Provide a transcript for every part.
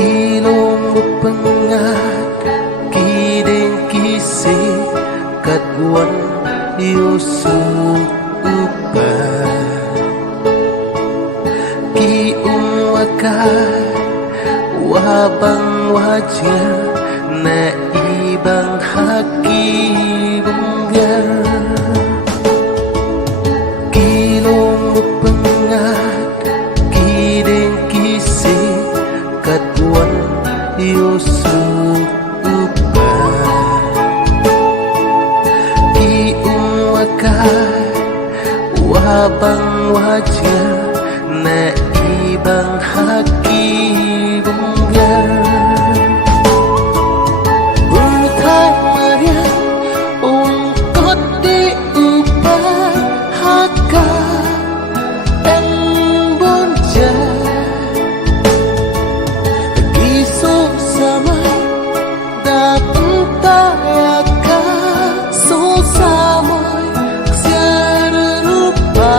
Kilom pengat kideng kisi katwan yusuf upan ki wakai wabang wajah na ibang haki bungga kilom pengat kideng kisi katwan yusuf upan ki wakai wabang wajah na ibang haki bungga Ultai Maria ungkot di upan haka dan bonja kisah sama datang tayaka so sama secara rupa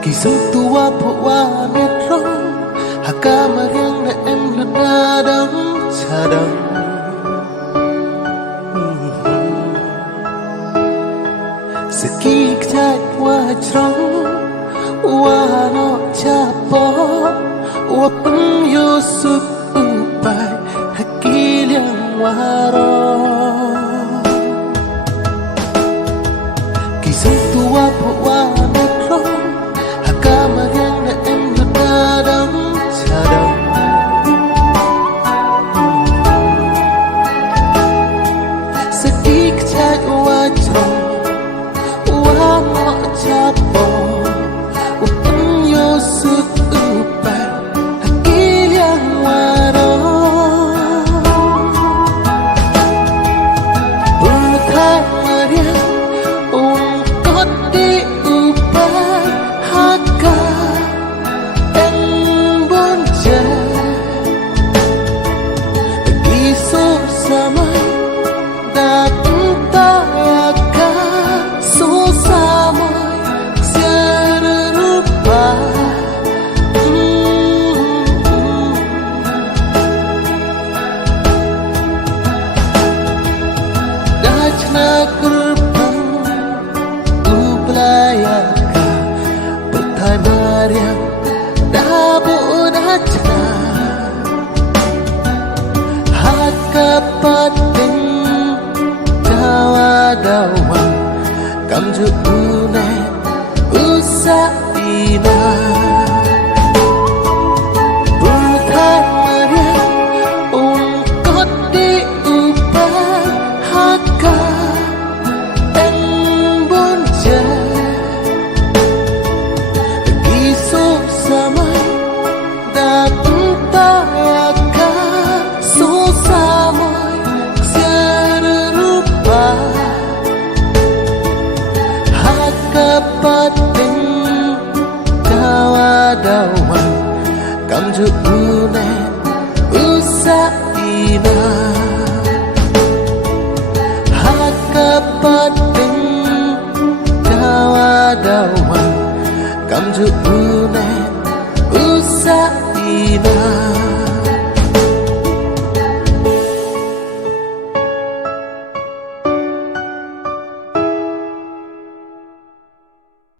Kisah tua puwa metro haka mariang na em ledadang cadang Seki kejat wajrong wano capo wapeng yusuf upai hakil yang waro Kisah tua puwa metro Kamariang na em ledadang cadang Sedih kejat wajrong Wama capo Upeng yusuf upan Hakil yang waro Ultai Mariang ungkot di upan haka dan bonja kisah sama datang tayaka so sama secara rupa dajna kurban ublayaka Ultai Mariang dabu dajna haka pating dawa-dawa kamju une usaina Ultai Mariang ungkot di upan haka dan bonja kisah sama datang tayaka so sama secara rupa haka pating dawa-dawa kamju une usaina haka pating dawa-dawa kamju une usaina